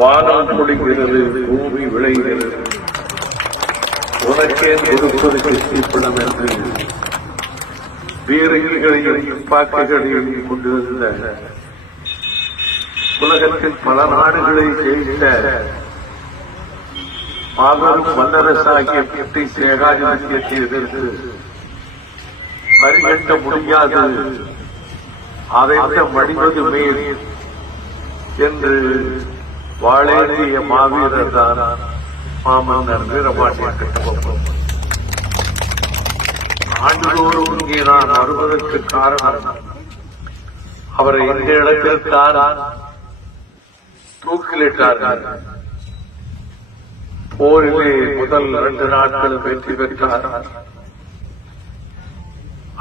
வானம் குடிக்கிறது பூமி விளைகிறது. உனக்கே கொடுப்பது கிருஷ்ணிப்படம் என்று. வீரர்களையும் துப்பாக்கிகளையும் கொண்டிருந்த உலகத்தில் பல நாடுகளை ஜெயித்த மாபெரும் மன்னரசாகிய பிரிட்டிஷ் ஏகாதிபத்தியத்தை எதிர்த்து பரிகட்ட முடியாது. அதை மடிவது மேல் என்று வாழேந்திய மாவீரர் தான் மாமன்னர் வீரபாண்டிய கட்டபொம்மன் ஆண்டுதோறும் இங்கே நான் வருவதற்கு காரணம். அவரை இந்த இடத்தில் தான் தூக்கிலிட்டார்கள். போரிலே முதல் இரண்டு நாட்கள் வெற்றி பெற்றார்.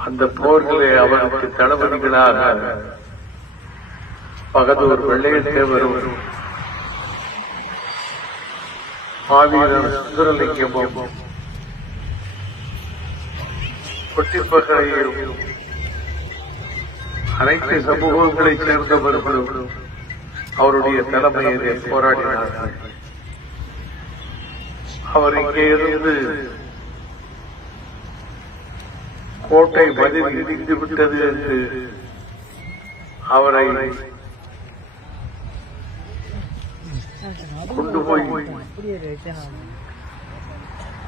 அந்த போர்களிலே அவருக்கு தளபதிகளாக பகதூர் வெள்ளையத்தேவரும் மாவீரர் சுந்தரலிங்கமும் கொட்டிப்பகையும் அனைத்து சமூகங்களைச் சேர்ந்தவர்களும் அவருடைய தலைமையிலே போராடினார்கள். அவர் இங்கே இருந்து கோட்டை பதில் இடிந்து விட்டது என்று அவரை கொண்டு போய்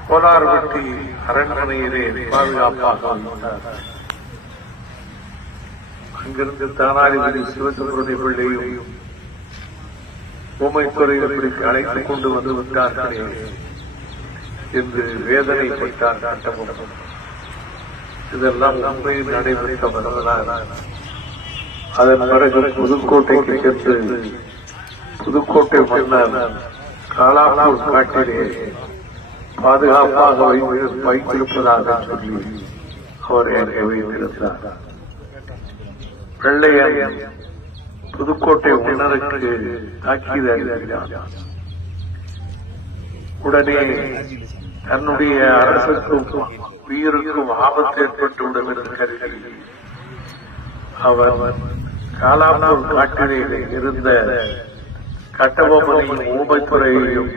கோலார் கோலார்பட்டி அரண்மனையிலே பாதுகாப்பாக வைத்தார். அங்கிருந்து தானாதிபதி சிவசுப்ரமணிய பிள்ளையும் ஊமைத்துறை எப்படி அழைத்துக் கொண்டு வந்து விட்டார்களே என்று வேதனைப்பட்டார் கட்டபொம்மன். இதெல்லாம் உண்மையில் நடைபெற்ற வரலாறு அதன் பிறகு புதுக்கோட்டைக்கு சென்று புதுக்கோட்டை மன்னர் காலாப்பூர் காட்டிலே பாதுகாப்பாக வைத்திருப்பதாக சொல்லி அவர் என்னை வைத்திருந்தார் வெள்ளையன் புதுக்கோட்டை மன்னருக்கு தாக்கீது அறிவித்தார் உடனே தன்னுடைய அரசுக்கும் உயிருக்கும் ஆபத்து ஏற்பட்டு விடும் என்று கருதி அவர் காலாப்பூர் காட்டிலே இருந்த கட்டபொம்மனையும் ஊமைத்துறையையும்